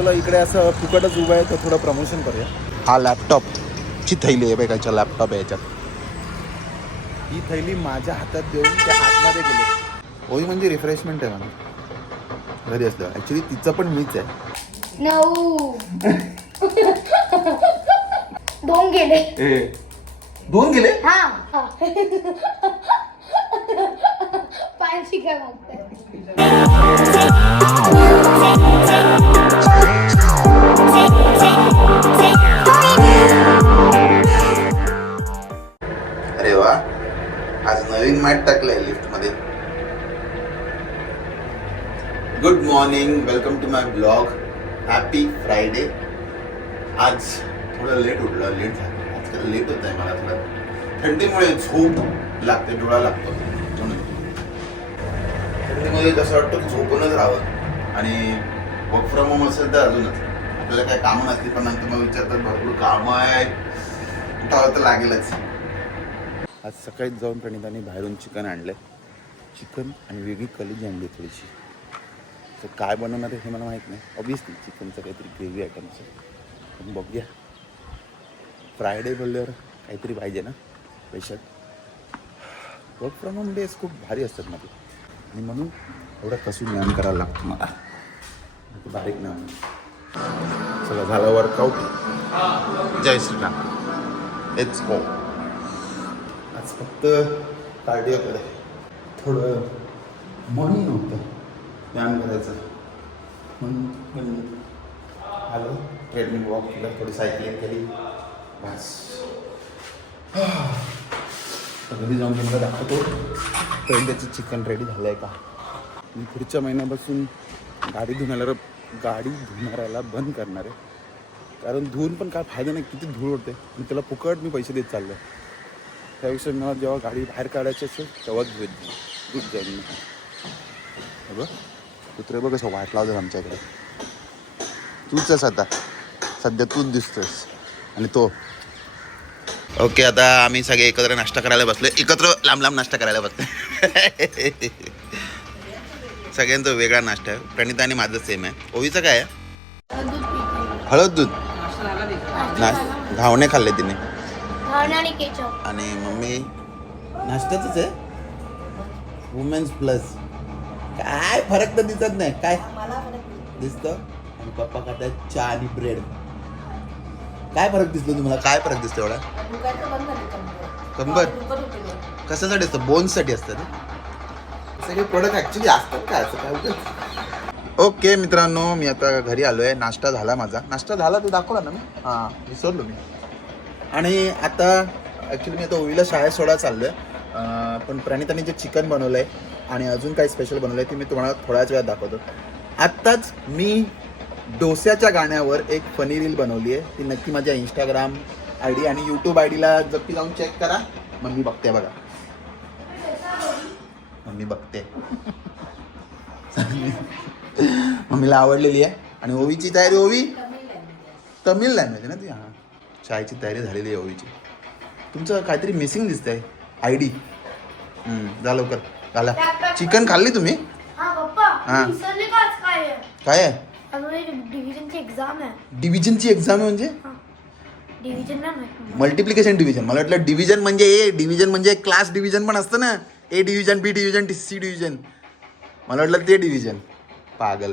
चला इकडे असं फुकटच उभं आहे तर थोडं प्रमोशन करूया. हा लॅपटॉप ची थैली आहे बघायच्या लॅपटॉप आहे याच्यात. ही थैली माझ्या हातात देऊन त्या आतमध्ये गेले. होई म्हणजे रिफ्रेशमेंट आहे मला घरी असलं ऍक्च्युली तिचं पण मीच आहे. नऊ. दोन गेले. दोन गेले? हा. पाचशे काय मागताय? Morning welcome to my blog happy Friday आज थोडं लेट उठलं लेट झालं. आजकाल लेट होत आहे मला थोडं. थंडीमुळे झोप लागते डोळा लागतो. म्हणून. थंडीमध्ये कसं वाटतं की झोपूनच राहावं. आणि वर्क फ्रॉम होम असेल तर अजूनच. आपल्याला काय कामं नसली पण नंतर मग विचारतात भरपूर कामं आहे उठावं तर लागेलच. आज सकाळीच जाऊन प्रणिताने बाहेरून चिकन आणलं चिकन आणि वेगळी कलेजी आणली थोडीशी. तर काय बनवणार आहे हे मला माहीत नाही. ऑब्विसली चिकनचं काहीतरी ग्रेव्ही आयटमचं पण बघूया. फ्रायडे बोलल्यावर काहीतरी पाहिजे ना? Special work from home days खूप भारी असतात मध्ये आणि म्हणून एवढं कसून व्यायाम करायला लागतं मला. बारीक नाही सगळं झालं workout Jai Shriram. It's go आज फक्त कार्डिओकडे थोडं मन नव्हतं. व्यायाम करायचं. म्हणून पण आलो ट्रेडमिल वॉक केलं थोडी सायकलिंग केली. बस. घरी जाऊन तुम्हाला दाखवतो. तर त्याचं चिकन रेडी झालं आहे का? मी पुढच्या महिन्यापासून गाडी धुण्याला गाडी धुणाऱ्याला बंद करणार आहे. कारण धुवून पण काय फायदा नाही किती धूळ होते आणि त्याला फुकट मी पैसे देत चाललो आहे मला जेव्हा गाडी बाहेर काढायची असेल तेव्हाच भेट दूध जाईन मी हे बघ. कुत्रे बघ कसं वाट लावतात आमच्याकडे. तूच आहेस आता. सध्या तूच दिसतोस आणि तो. ओके आता आम्ही सगळे एकत्र नाश्ता करायला बसलो. एकत्र लांब लांब नाश्ता करायला बसलो. सगळ्यांचा वेगळा नाश्ता. आहे प्रणिता आणि माझं सेम आहे. ओवीचं काय आहे? हळद दूध. ना घावणे खाल्ले तिने. घावणे आणि केचप. आणि मम्मी नाश्त्याचंच आहे? वुमेन्स प्लस काय फरक तर दिसत नाही. काय? दिसतं आणि पप्पा खातात चहा आणि ब्रेड काय फरक दिसतो तुम्हाला? काय फरक दिसतो एवढा? कंबर. कशासाठी असतं? बोन्ससाठी असतं ना? सगळे प्रोडक्ट ऍक्च्युली असतात काय असं काय उगाच. ओके मित्रांनो मी आता घरी आलो आहे नाश्ता झाला माझा. नाश्ता झाला ते दाखवला ना मी? हां विसरलो मी. आणि आता ॲक्च्युली मी आता ओवीला शाळेत सोडा चाललो आहे पण प्रणिताने जे चिकन बनवलं आहे आणि अजून काही स्पेशल बनवलं आहे ते मी तुम्हाला थोड्याच वेळात दाखवतो. आत्ताच मी डोस्याच्या गाण्यावर एक फनी रील बनवली आहे. ती नक्की माझ्या इंस्टाग्राम आय डी आणि यूट्यूब आय डीला जप्पी जाऊन चेक करा. मम्मी बघते बघा. मम्मी बघते. मम्मीला आवडलेली आहे. आणि ओवीची तयारी ओवी? तमिळ लँग्वेज ना ती? हां. शाळेची तयारी झालेली आहे ओवीची. तुमचं काहीतरी मिसिंग दिसतंय. आय डी जा लवकर. झाला चिकन खाल्ली तुम्ही? हा काय आहे? डिव्हिजनची एक्झाम आहे. म्हणजे? मल्टिप्लिकेशन डिव्हिजन मला. वाटलं डिव्हिजन म्हणजे ए डिव्हिजन म्हणजे क्लास डिव्हिजन पण असतं ना. A division B division T C division मला वाटलं ते डिव्हिजन पागल.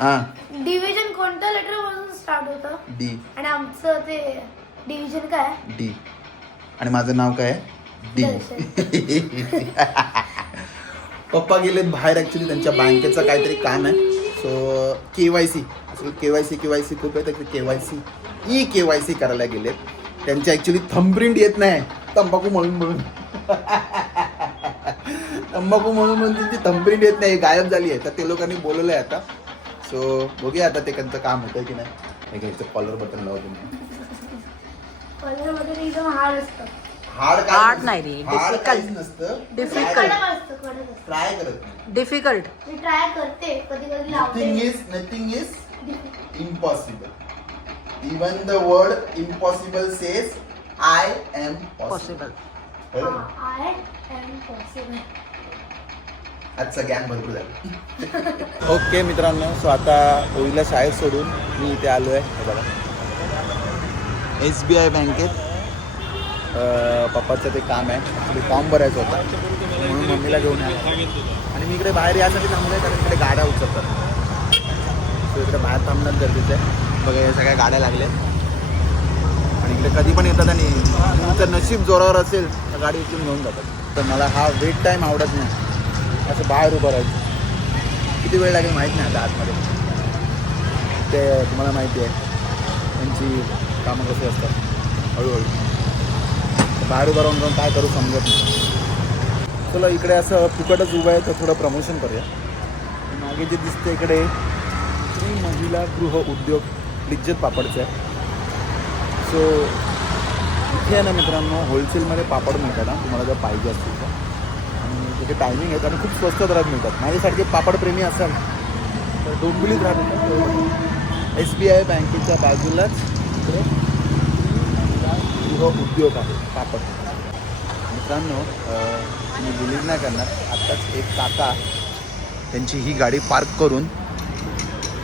हां. डिव्हिजन कोणत्या लेटरपासून स्टार्ट होतं? डी आणि आमचं ते डिव्हिजन काय? डी आणि माझं नाव काय आहे? पप्पा गेलेत बाहेर ॲक्च्युली त्यांच्या बँकेचं काहीतरी काम आहे. So K Y C. असं K Y C K Y C खूप आहे तर K Y C E K Y C करायला गेलेत. त्यांच्या ॲक्च्युली थंबप्रिंट येत नाही. तंबाखू म्हणून म्हणून. तंबाखू म्हणून म्हणून त्यांची थंबप्रिंट येत नाही. गायब झाली आहे. तर ते लोकांनी बोलवलं आहे आता. सो बघूया आता ते त्यांचं काम होतं की नाही. घ्यायचं कॉलर बटन लावतो कलर एकदम हार्ड असतं. हार्ड Hard नाही रे, हार्ड difficult. काहीच नसतं. Difficult. कडक असतं कडक असतं ट्राय करत नाही डिफिकल्ट मी ट्राय करते कधी कधी नथिंग लावते is nothing is impossible even the word impossible says I am possible possible I am possible आजचा ज्ञान भरपूर झालं. ओके मित्रांनो सो आता ओईला शाळेत सोडून मी इथे आलो आहे हे बघा. एस बी आय बँकेत पप्पाचं ते काम आहे. ॲक्च्युली फॉर्म भरायचं होता. म्हणून मम्मीला घेऊन आलो. आणि मी इकडे बाहेर यासाठी थांबलो आहे कारण इकडे गाड्या उचलतात. सो इकडे बाहेर थांबणं गरजेचं आहे. बघा या सगळ्या गाड्या लागल्या आणि इकडे कधी पण येतात आणि तुमचं नशीब जोरावर असेल तर गाडी उचलून घेऊन जातात. तर मला हा वेट टाईम आवडत नाही. असं बाहेर उभं राहायचं. किती वेळ लागेल माहीत नाही आता आतमध्ये. ते तुम्हाला माहिती आहे. त्यांची कामं कशी असतात. हळूहळू. बाहेर उभं राहून जाऊन काय करू समजत नाही. चला इकडे असं फुकटच उभं आहे तर थोडं प्रमोशन करूया. मागे जे दिसते इकडे श्री महिला गृह उद्योग लिज्जत पापडचं आहे. सो इथे आहे ना मित्रांनो होलसेलमध्ये पापड मिळतात ना तुम्हाला जर पाहिजे असतील तर. आणि त्याचे टायमिंग आहेत आणि खूप स्वस्त दरात मिळतात. माझ्यासारखे पापडप्रेमी असाल तर डोंबिवलीत राहतात. एस बी आय बँकेच्या बाजूलाच. इकडे गृह उद्योग आहे पापड मित्रांनो मी तुम्ही बिलीव्ह नाही करणार. आत्ताच एक काका त्यांची ही गाडी पार्क करून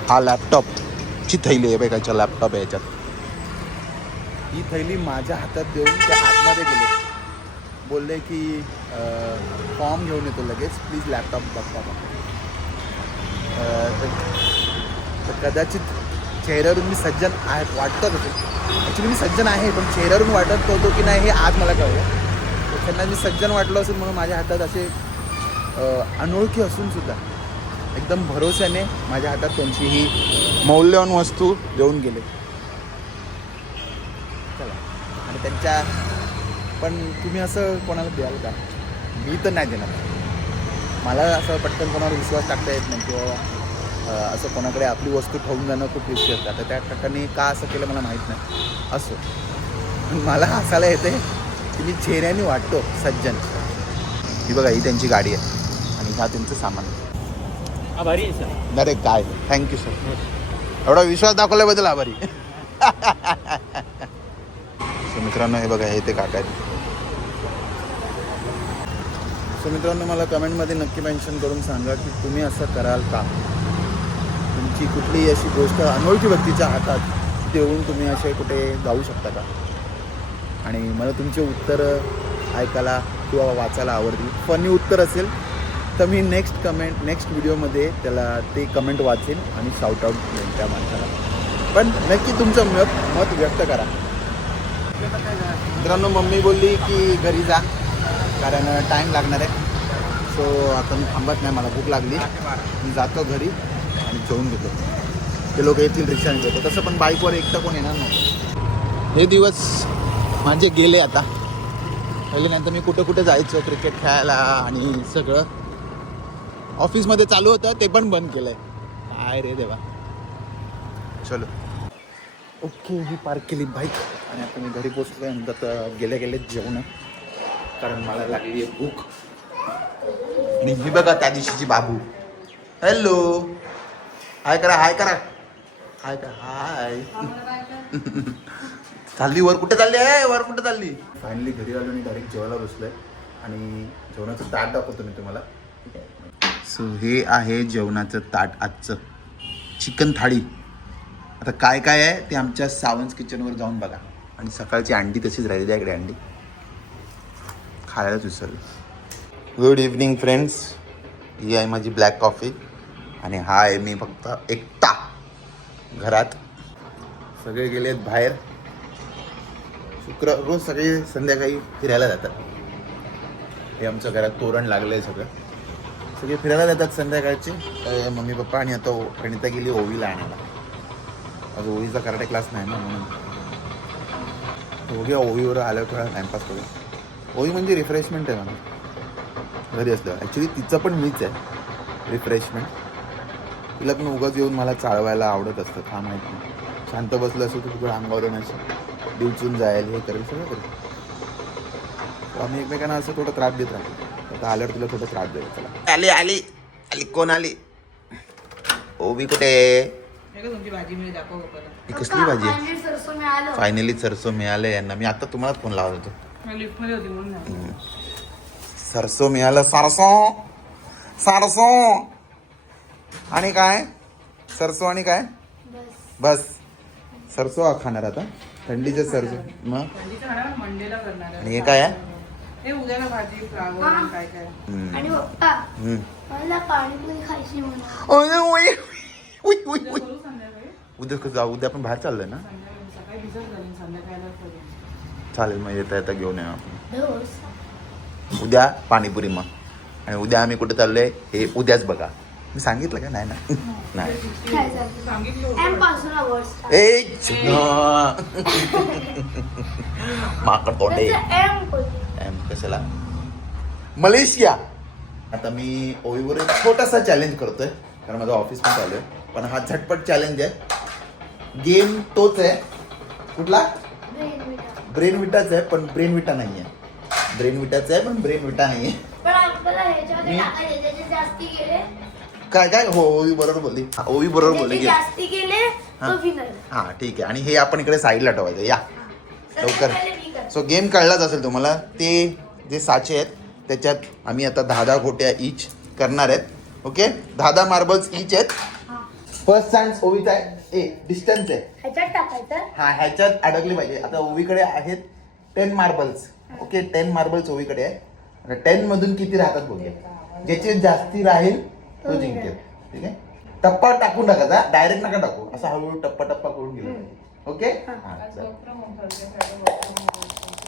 हा लॅपटॉपची थैली आहे बघायच्या लॅपटॉप आहे याच्यात. ही थैली माझ्या हातात देऊन त्या आतमध्ये गेले. बोलले की फॉर्म घेऊन येतो लगेच. प्लीज लॅपटॉप बघता तर तर कदाचित चेहऱ्यावरून मी सज्जन आहे वाटतच होतो. ॲक्च्युली मी सज्जन आहे पण चेहऱ्यावरून वाटत होतो की नाही हे आज मला कळलं. त्यांना मी सज्जन वाटलो असेल म्हणून माझ्या हातात असे अनोळखी असून सुद्धा एकदम भरोश्याने माझ्या हातात त्यांची ही मौल्यवान वस्तू देऊन गेले. चला. आणि त्यांच्या पण तुम्ही असं कोणाला द्याल का? मी तर नाही देणार. मला असं पटकन कोणावर विश्वास टाकता येत नाही किंवा असं कोणाकडे आपली वस्तू ठेवून जाणं खूप रिस्की असतं. तर त्या ठिकाणी का असं केलं मला माहीत नाही. असो. मला हसायला येते की मी चेहऱ्याने वाटतो सज्जन. ही बघा ही त्यांची गाडी आहे. आणि हा त्यांचं सामान आभारी आहे सर अरे काय? थँक्यू सर एवढा विश्वास दाखवल्याबद्दल आभारी. सो मित्रांनो हे बघा हे ते काका आहेत. सो मित्रांनो मला कमेंटमध्ये नक्की मेन्शन करून सांगा की तुम्ही असं कराल का? तुमची कुठलीही अशी गोष्ट अनोळखी व्यक्तीच्या हातात देऊन तुम्ही असे कुठे जाऊ शकता का? आणि मला तुमचे उत्तर ऐकायला किंवा वाचायला आवडतील. फनी उत्तर असेल तर मी नेक्स्ट कमेंट नेक्स्ट व्हिडिओमध्ये त्याला ते कमेंट वाचेन आणि शाउट आउट देईन त्या माणसाला. पण नक्की तुमचं मत मत व्यक्त करा. मित्रांनो मम्मी बोलली की घरी जा कारण टाईम लागणार आहे. सो आता मी थांबत नाही मला भूक लागली. मी जातो घरी. आणि घेतो. ते लोक येतील रिक्षाने घेतो तसं पण बाईकवर एकटं कोण येणार नव्हतं हे दिवस माझे गेले आता. पहिले नंतर मी कुठं कुठं जायचो क्रिकेट खेळायला आणि सगळं. ऑफिसमध्ये चालू होतं ते पण बंद केलं आहे काय रे देवा. चलो. ओके ही पार्क केली बाईक. आणि आता मी घरी पोचलो नंतर तर गेले गेले जेवण. कारण मला लागली आहे भूक. आणि ही बघा त्या दिवशीची बाबू. हॅलो हाय करा हाय करा. हाय करा हाय. चालली वर कुठे चालली? आहे वर कुठे चालली? फायनली घरी आलो आणि डायरेक्ट जेवायला बसलोय. आणि जेवणाचं ताट दाखवतो मी तुम्हाला. सो हे आहे जेवणाचं ताट आजचं. चिकन थाळी. आता काय काय आहे? ते आमच्या सावंत किचनवर जाऊन बघा. आणि सकाळची अंडी तशीच राहिली आहे इकडे अंडी. खायलाच विसरली. गुड इव्हनिंग फ्रेंड्स ही आहे माझी ब्लॅक कॉफी आणि हा आहे मी फक्त एकटा घरात. सगळे गेले आहेत बाहेर. शुक्र रोज सगळे संध्याकाळी फिरायला जातात. हे आमच्या घरात तोरण लागलं आहे सगळं. सगळे फिरायला जातात संध्याकाळचे. मम्मी पप्पा आणि आता ओ- प्रणिता गेली ओवीला आणायला. आज ओवीचा कराटे क्लास नाही ना म्हणून. बघूया ओवीवर आल्यावर थोडा टाईमपास करू ओवी म्हणजे रिफ्रेशमेंट आहे मला घरी असलं ॲक्च्युली तिचं पण मीच आहे. रिफ्रेशमेंट तिला पण उगाच येऊन मला चालवायला आवडत असतं का माहीत? नाही शांत बसलं असं तर तुझं अंगावर असं डिवचून जायला हे करेल सगळं करेल. तर आम्ही एकमेकांना असं थोडं त्रास देत राहतो. आता आल्यावर तिला थोडं त्रास द्यायला चला. आली आली. आली कोण आली? ओवी कुठे? हे ही कसली भाजी आहे? फायनली सरसो मिळालं. फायनली सरसो मिळालं यांना. मी आता तुम्हाला फोन लावत होतो. सरसो मिळालं सरसो! सारसो! आणि काय? सरसो आणि काय? बस. बस. सरसो हा खाणार आता. थंडीचे सरसो. मग? मंडेला करणार. आणि हे काय आहे? हे उद्याला भाजी फ्लावर आणि काय काय? हम्म. आणि पप्पा हम्म. मला पाणीपुरी खायची म्हणून. ओय, ओय, ओय, ओय, उद्या ओय. करू संध्याकाळी? उद्या कसं जाऊ उद्या आपण बाहेर चाललोय ना? संध्याकाळी सकाळी भिजत घालीन संध्याकाळला करू चालेल मग येता येता घेऊन येऊ आपण. डोसा. उद्या पाणीपुरी मग. आणि उद्या आम्ही कुठे चाललोय? हे उद्याच बघा. मी सांगितलं का? नाही ना नाही. ए माकड तोंडे. एम कशाला? मलेशिया. आता मी ओवीवर एक छोटासा चॅलेंज करतोय कारण माझं ऑफिस पण चालू आहे. पण हा झटपट चॅलेंज आहे. गेम तोच आहे. कुठला? ब्रेन विटाच आहे पण ब्रेन विटा नाही आहे ब्रेन विटाच आहे पण ब्रेन विटा नाही आहे काय काय? हो ओवी बरोबर बोलली. हा, ओवी बरोबर बोलली ज्याचे गेम जास्ती गेले हा. तो विनर हा ठीक आहे. आणि हे आपण इकडे साईडला ठेवायचं. या. लवकर. सो गेम कळलाच असेल तुम्हाला. ते जे साचे आहेत त्याच्यात आम्ही आता दहा दहा गोट्या इच करणार आहेत. ओके दहा दहा मार्बल्स इच आहेत. फर्स्ट चान्स ओवीचा आहे ए डिस्टन्स आहे. ह्याच्यात टाकायचं? हा ह्याच्यात अडकले पाहिजे. आता ओवीकडे आहेत ten marbles okay ten marbles ओवीकडे आहे टेन मधून किती राहतात बघूया. ज्याचे जास्ती राहील तो तो जिंकेल. ठीक आहे? टप्पा टाकून टाकायचा डायरेक्ट नका टाकू. असं हळूहळू टप्पा टप्पा करून गेला पाहिजे ओके हा.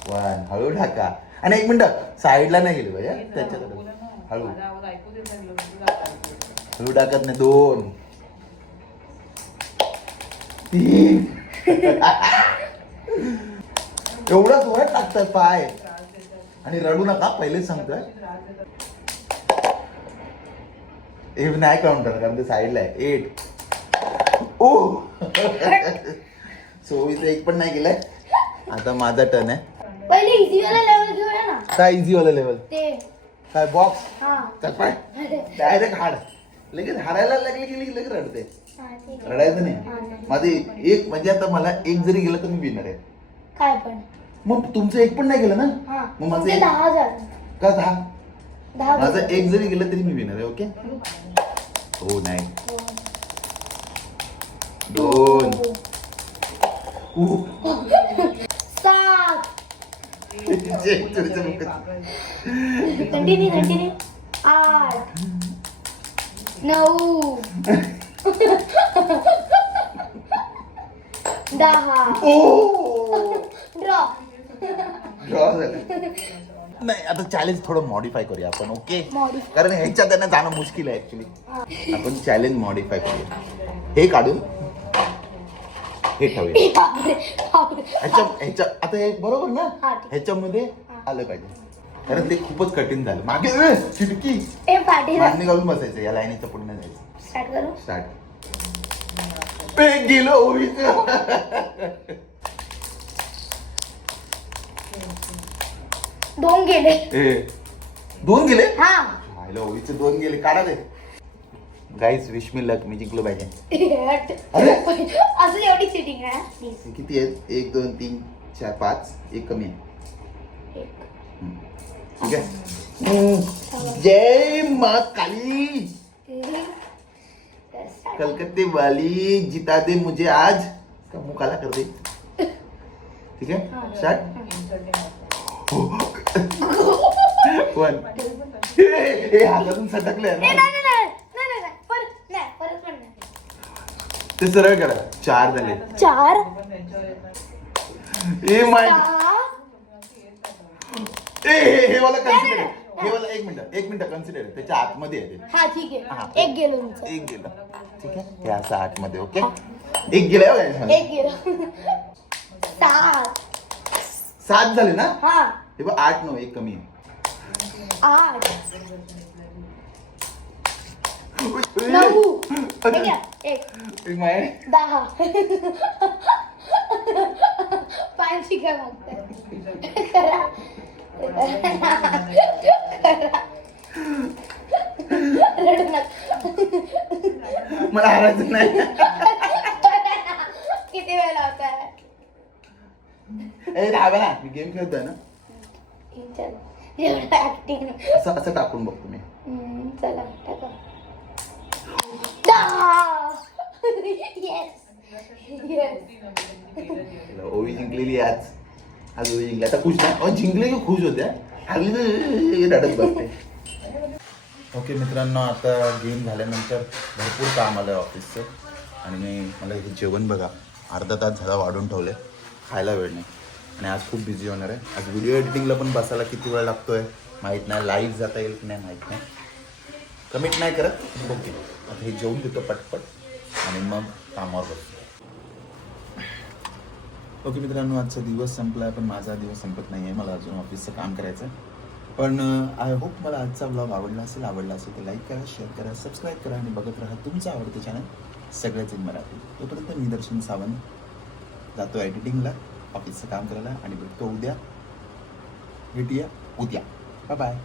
वन हळू टाका आणि एक मिनिट साईडला नाही गेली पाहिजे त्याच्याकडे. हळू. हळू टाकत नाही दोन. तीन. एवढा जोरात टाकतात पाय. आणि रडू नका पहिलेच सांगतोय. हे नाही काउंटर कारण ते साईडला आहे. एट ओ चोवीस एक पण नाही गेलाय आता माझा टर्न आहे. पहिले इझी वाला लेवल घेऊया ना. काय इझी वाला लेवल ते. काय बॉक्स हा. चल पाय. डायरेक्ट हाड. लगेच हारायला लागले की लगेच रडते. रडायचं नाही. माझे एक म्हणजे आता मला एक जरी गेलं तर मी विनर आहे. काय पण. मग तुमचं एक पण नाही गेलं ना? मग माझं एक- दहा हजार. का दहा? माझं. एक जरी गेलं तरी मी विनर आहे ओके हो नाही. दोन. उ. सात. जे, तुझं मुख. कंटिन्यू कंटिन्यू आठ. नऊ. दहा. ओ! ड्रॉ ड्रॉ झालं. नाही आता चॅलेंज थोडं मॉडीफाय करूया आपण ओके Modify. कारण ह्याच्यात त्यांना जाणं मुश्किल आहे ऍक्च्युली आपण चॅलेंज मॉडीफाय करूया. हे काढून हे ठेवूया. ह्याच्या ह्याच्या आता हे बरोबर ना? हा, ठीक. ह्याच्यामध्ये. आलं पाहिजे. कारण ते खूपच कठीण झालं. मागे ए, चिडकी ए पाठी मागणी घालून बसायचं या लाईनीच्या पुढे नाही जायचं. स्टार्ट करू? स्टार्ट ए गेलो ओवीच दोन गेले. ए दोन गेले? हा. खायला ओवीचे दोन गेले. काढा दे गाईस विश मी लक मी जिंकलो पाहिजे. अरे. असं एवढी सिटिंग आहे किती आहेत? एक दोन तीन चार पाच. एक कमी आहे. हम्म. ठीक आहे? हम्म. जय माँ काली. कलकत्ते वाली जिता दे मुझे आज. इसका मुंह काला कर दे? ठीक है स्टार्ट वन हे हातातून सटकले ए, नाही, नाही, नाही, नाही, नाही, नाही. परत नाही परत पण नाही. ते सरळ करा. चार झाले. चार? ए माय सहा ए हे हे वाला कन्सिडर हे वाला एक मिनिट एक मिनिट कन्सिडर त्याच्या आतमध्ये आहे ते. हा ठीक हा. आहे एक गेलो तुमचं. एक गेलं. ठीक आहे? हे असं आतमध्ये ओके? एक गेलं हो guys. एक गेलो. सात. सात झाले ना? हा. हे बघ आठ नऊ एक कमी. आहे आठ नऊ हे घ्या, एक. माय. दहा. मागताय करा. करा. रडू नका. मला हरायचं नाही. किती वेळ लावताय? ए ना मी गेम खेळतोय ना. चल एवढं ऍक्टिंग असं असं टाकून बघतो मी चला टाका. येस येस ओवी जिंकलेली आज. आज ओवी जिंकली. आता खुश नाही अहो, जिंकले की खुश होत्या. हरली तर रडत बसते. ओके मित्रांनो आता गेम झाल्यानंतर भरपूर काम आलं ऑफिसचं आणि मी मला हे जेवण बघा. अर्धा तास झाला वाढून ठेवलं खायला वेळ नाही. आणि आज खूप बिझी होणार आहे. आज व्हिडिओ एडिटिंगला पण बसायला किती वेळ लागतोय? माहीत नाही लाईव्ह जाता येईल की नाही माहीत नाही. कमिट नाही करत ओके. आता हे जेवून देतो पटपट आणि मग कामावर बसतो ओके मित्रांनो आजचा दिवस संपला आहे पण माझा दिवस संपत नाही आहे मला अजून ऑफिसचं काम करायचं आहे पण आय होप मला आजचा ब्लॉग आवडला असेल आवडला असेल तर लाईक करा शेअर करा सबस्क्राईब करा आणि बघत राहा तुमचं आवडतं चॅनल सगळ्याच इन मराठी. तोपर्यंत मी दर्शन सावंत जातो एडिटिंगला ऑफिसचं काम करायला आणि भेटतो उद्या. भेटूया उद्या. Bye bye